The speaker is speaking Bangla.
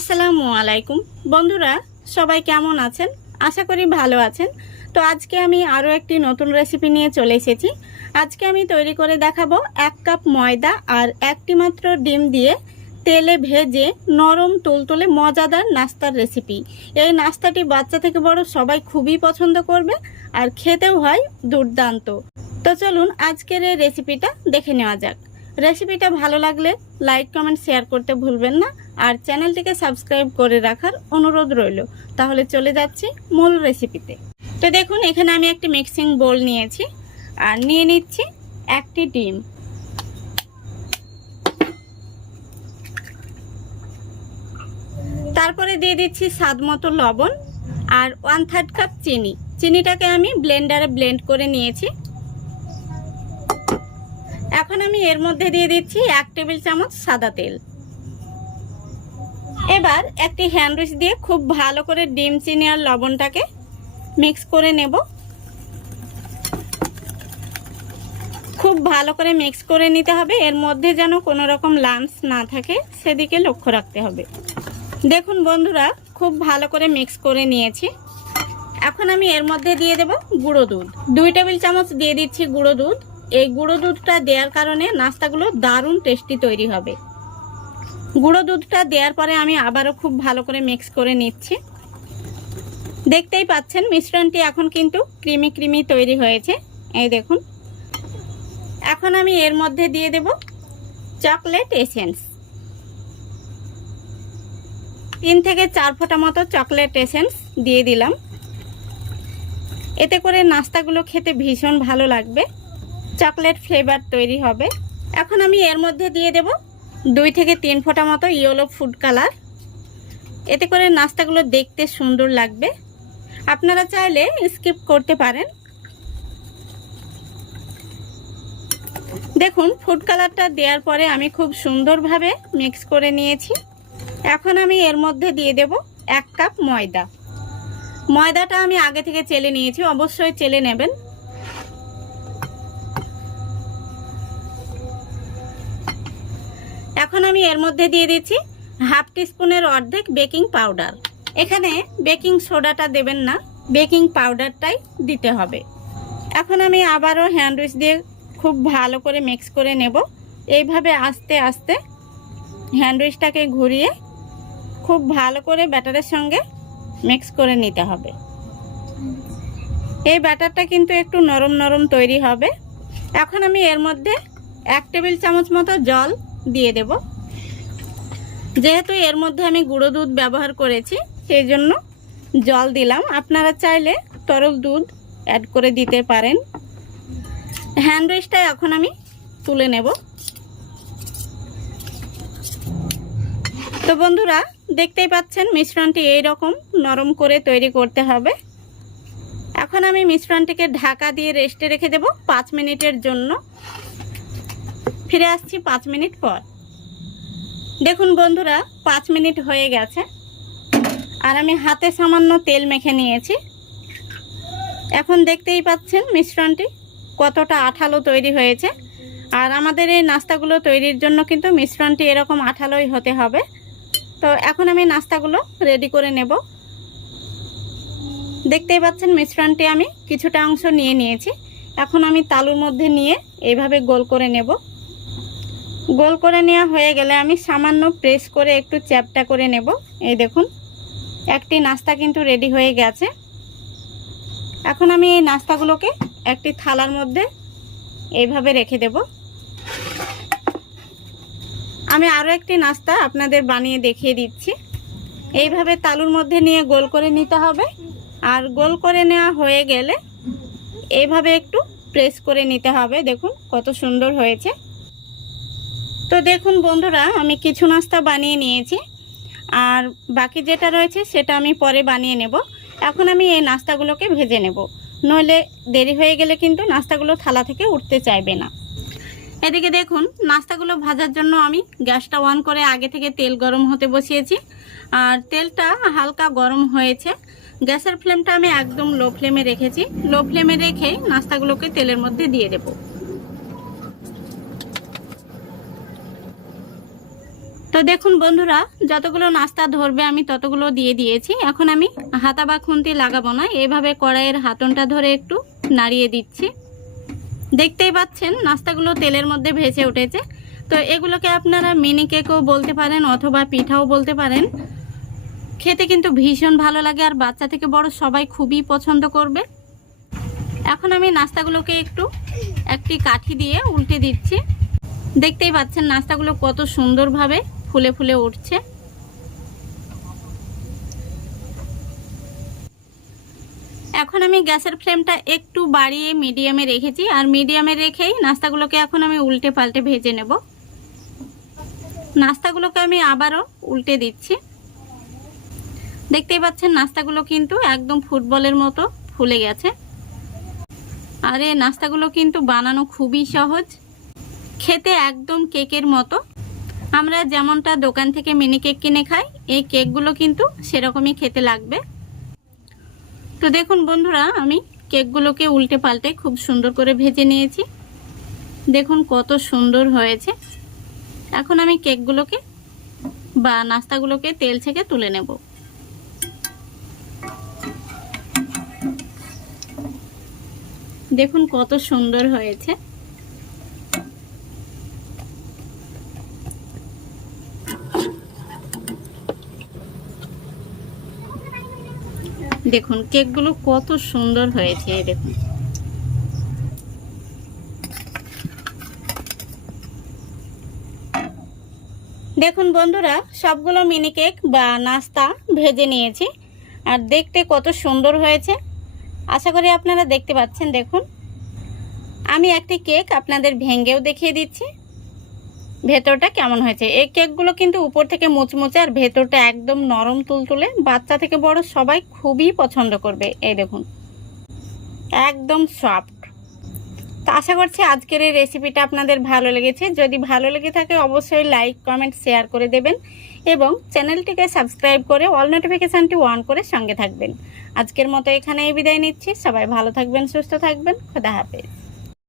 আসসালামু আলাইকুম বন্ধুরা, সবাই কেমন আছেন? আশা করি ভালো আছেন। তো আজকে আমি আরও একটি নতুন রেসিপি নিয়ে চলে এসেছি। আজকে আমি তৈরি করে দেখাবো 1 কাপ ময়দা আর একটি মাত্র ডিম দিয়ে তেলে ভেজে নরম তুলতুলে মজাদার নাস্তার রেসিপি। এই নাস্তাটি বাচ্চা থেকে বড় সবাই খুবই পছন্দ করবে আর খেতেও হয় দুর্দান্ত। তো চলুন আজকের এই রেসিপিটা দেখে নেওয়া যাক। রেসিপিটা ভালো লাগলে লাইক কমেন্ট শেয়ার করতে ভুলবেন না, আর চ্যানেলটিকে সাবস্ক্রাইব করে রাখার অনুরোধ রইল। তাহলে চলে যাচ্ছি মূল রেসিপিতে। তো দেখুন, এখানে আমি একটি মিক্সিং বোল নিয়েছি আর নিয়ে নিচ্ছি একটি ডিম। তারপরে দিয়ে দিচ্ছি স্বাদ মতো লবণ আর 1/3 কাপ চিনি। চিনিটাকে আমি ব্লেন্ডারে ব্লেন্ড করে নিয়েছি। এখন আমি এর মধ্যে দিয়ে দিচ্ছি 1 টেবিল চামচ সাদা তেল। এবার একটি হ্যান্ড উইচ দিয়ে খুব ভালো করে ডিম, চিনি আর লবণটাকে মিক্স করে নেব। খুব ভালো করে মিক্স করে নিতে হবে, এর মধ্যে যেন কোনো রকম লাম্পস না থাকে সেদিকে লক্ষ্য রাখতে হবে। দেখুন বন্ধুরা, খুব ভালো করে মিক্স করে নিয়েছি। এখন আমি এর মধ্যে দিয়ে দেব গুঁড়ো দুধ। 2 টেবিল চামচ দিয়ে দিচ্ছি গুঁড়ো দুধ। এই গুঁড়ো দুধটা দেওয়ার কারণে নাস্তাগুলো দারুণ টেস্টি তৈরি হবে। গুঁড়ো দুধটা দেওয়ার পরে আমি আবারও খুব ভালো করে মিক্স করে নিচ্ছি। দেখতেই পাচ্ছেন মিশ্রণটি এখন কিন্তু ক্রিমি ক্রিমি তৈরি হয়েছে, এই দেখুন। এখন আমি এর মধ্যে দিয়ে দেব চকলেট এসেন্স। 3 থেকে 4 ফোঁটা মতো চকলেট এসেন্স দিয়ে দিলাম। এতে করে নাস্তাগুলো খেতে ভীষণ ভালো লাগবে, চকলেট ফ্লেভার তৈরি হবে। এখন আমি এর মধ্যে দিয়ে দেব 2 থেকে 3 ফোঁটা মতো ইয়েলো ফুড কালার। এতে করে নাস্তাগুলো দেখতে সুন্দর লাগবে। আপনারা চাইলে স্কিপ করতে পারেন। দেখুন, ফুড কালারটা দেওয়ার পরে আমি খুব সুন্দরভাবে মিক্স করে নিয়েছি। এখন আমি এর মধ্যে দিয়ে দেব 1 কাপ ময়দা। ময়দাটা আমি আগে থেকে চেলে নিয়েছি, অবশ্যই চেলে নেবেন। এখন আমি এর মধ্যে দিয়ে দিচ্ছি 1/2 টিস্পুনের অর্ধেক বেকিং পাউডার। এখানে বেকিং সোডাটা দেবেন না, বেকিং পাউডারটাই দিতে হবে। এখন আমি আবারও হ্যান্ড উইচ দিয়ে খুব ভালো করে মিক্স করে নেব। এইভাবে আস্তে আস্তে হ্যান্ড উইচটাকে ঘুরিয়ে খুব ভালো করে ব্যাটারের সঙ্গে মিক্স করে নিতে হবে। এই ব্যাটারটা কিন্তু একটু নরম নরম তৈরি হবে। এখন আমি এর মধ্যে 1 টেবিল চামচ মতো জল দিয়ে দেব। যেহেতু এর মধ্যে আমি গুঁড়ো দুধ ব্যবহার করেছি সেই জন্য জল দিলাম। আপনারা চাইলে তরল দুধ অ্যাড করে দিতে পারেন। হ্যান্ড উইচটা এখন আমি তুলে নেব। তো বন্ধুরা, দেখতেই পাচ্ছেন মিশ্রণটি এই রকম নরম করে তৈরি করতে হবে। এখন আমি মিশ্রণটিকে ঢাকা দিয়ে রেস্টে রেখে দেব 5 মিনিটের জন্য। ফিরে আসছি 5 মিনিট পর। দেখুন বন্ধুরা, 5 মিনিট হয়ে গেছে আর আমি হাতে সামান্য তেল মেখে নিয়েছি। এখন দেখতেই পাচ্ছেন মিশ্রণটি কতটা আঠালো তৈরি হয়েছে। আর আমাদের এই নাস্তাগুলো তৈরির জন্য কিন্তু মিশ্রণটি এরকম আঠালোই হতে হবে। তো এখন আমি নাস্তাগুলো রেডি করে নেব। দেখতেই পাচ্ছেন মিশ্রণটি আমি কিছুটা অংশ নিয়ে নিয়েছি। এখন আমি তালুর মধ্যে নিয়ে এইভাবে গোল করে নেব। গোল করে নেওয়া হয়ে গেলে আমি সামান্য প্রেস করে একটু চ্যাপটা করে নেব। এই দেখুন, একটি নাস্তা কিন্তু রেডি হয়ে গেছে। এখন আমি এই নাস্তাগুলোকে একটি থালার মধ্যে এইভাবে রেখে দেব। আমি আরও একটি নাস্তা আপনাদের বানিয়ে দেখিয়ে দিচ্ছি। এইভাবে তালুর মধ্যে নিয়ে গোল করে নিতে হবে। আর গোল করে নেওয়া হয়ে গেলে এইভাবে একটু প্রেস করে নিতে হবে। দেখুন কত সুন্দর হয়েছে। তো দেখুন বন্ধুরা, আমি কিছু নাস্তা বানিয়ে নিয়েছি আর বাকি যেটা রয়েছে সেটা আমি পরে বানিয়ে নেব। এখন আমি এই নাস্তাগুলোকে ভেজে নেব, নইলে দেরি হয়ে গেলে কিন্তু নাস্তাগুলো থালা থেকে উঠতে চাইবে না। এদিকে দেখুন, নাস্তাগুলো ভাজার জন্য আমি গ্যাসটা অন করে আগে থেকে তেল গরম হতে বসিয়েছি। আর তেলটা হালকা গরম হয়েছে। গ্যাসের ফ্লেমটা আমি একদম লো ফ্লেমে রেখেছি। লো ফ্লেমে রেখে নাস্তাগুলোকে তেলের মধ্যে দিয়ে দেব। তো দেখুন বন্ধুরা, যতগুলো নাস্তা ধরবে আমি ততগুলো দিয়ে দিয়েছি। এখন আমি হাতা বা খুন্তি লাগাবো না, এইভাবে কড়াইয়ের হাতনটা ধরে একটু নাড়িয়ে দিচ্ছি। দেখতেই পাচ্ছেন নাস্তাগুলো তেলের মধ্যে ভেসে উঠেছে। তো এগুলোকে আপনারা মিনি কেকও বলতে পারেন অথবা পিঠাও বলতে পারেন। খেতে কিন্তু ভীষণ ভালো লাগে, আর বাচ্চা থেকে বড় সবাই খুবই পছন্দ করবে। এখন আমি নাস্তাগুলোকে একটি কাঠি দিয়ে উল্টে দিচ্ছি। দেখতেই পাচ্ছেন নাস্তাগুলো কত সুন্দরভাবে ফুলে ফুলে উঠছে। এখন আমি গ্যাসের ফ্লেমটা একটু বাড়িয়ে মিডিয়ামে রেখেছি, আর মিডিয়ামে রেখেই নাস্তাগুলোকে এখন আমি উল্টে পাল্টে ভেজে নেব। নাস্তাগুলোকে আমি আবারও উল্টে দিচ্ছি। দেখতেই পাচ্ছেন নাস্তাগুলো কিন্তু একদম ফুটবলের মতো ফুলে গেছে। আর এই নাস্তাগুলো কিন্তু বানানো খুবই সহজ, খেতে একদম কেকের মতো। আমরা যেমনটা দোকান থেকে মিনি কেক কিনে খাই, এই কেকগুলো কিন্তু সেরকমই খেতে লাগবে। তো দেখুন বন্ধুরা, আমি কেকগুলোকে উল্টে পাল্টে খুব সুন্দর করে ভেজে নিয়েছি। দেখুন কত সুন্দর হয়েছে। এখন আমি কেকগুলোকে বা নাস্তাগুলোকে তেল থেকে তুলে নেব। দেখুন কত সুন্দর হয়েছে। দেখুন কেকগুলো কত সুন্দর হয়েছে। দেখুন দেখুন বন্ধুরা, সবগুলো মিনি কেক বা নাস্তা ভেজে নিয়েছি, আর দেখতে কত সুন্দর হয়েছে। আশা করি আপনারা দেখতে পাচ্ছেন। দেখুন আমি একটি কেক আপনাদের ভেঙেও দেখিয়ে দিচ্ছি ভেতরটা কেমন হয়েছে। এই কেকগুলো কিন্তু উপর থেকে মুচমুচে, আর ভেতরটা একদম নরম তুলতুলে। বাচ্চা থেকে বড় সবাই খুবই পছন্দ করবে। এই দেখুন একদম সফট। তো আশা করছি আজকের এই রেসিপিটা আপনাদের ভালো লেগেছে। যদি ভালো লেগে থাকে অবশ্যই লাইক কমেন্ট শেয়ার করে দেবেন, এবং চ্যানেলটিকে সাবস্ক্রাইব করে অল নোটিফিকেশানটি অন করে সঙ্গে থাকবেন। আজকের মতো এখানেই বিদায় নিচ্ছি। সবাই ভালো থাকবেন, সুস্থ থাকবেন। খোদা হাফেজ।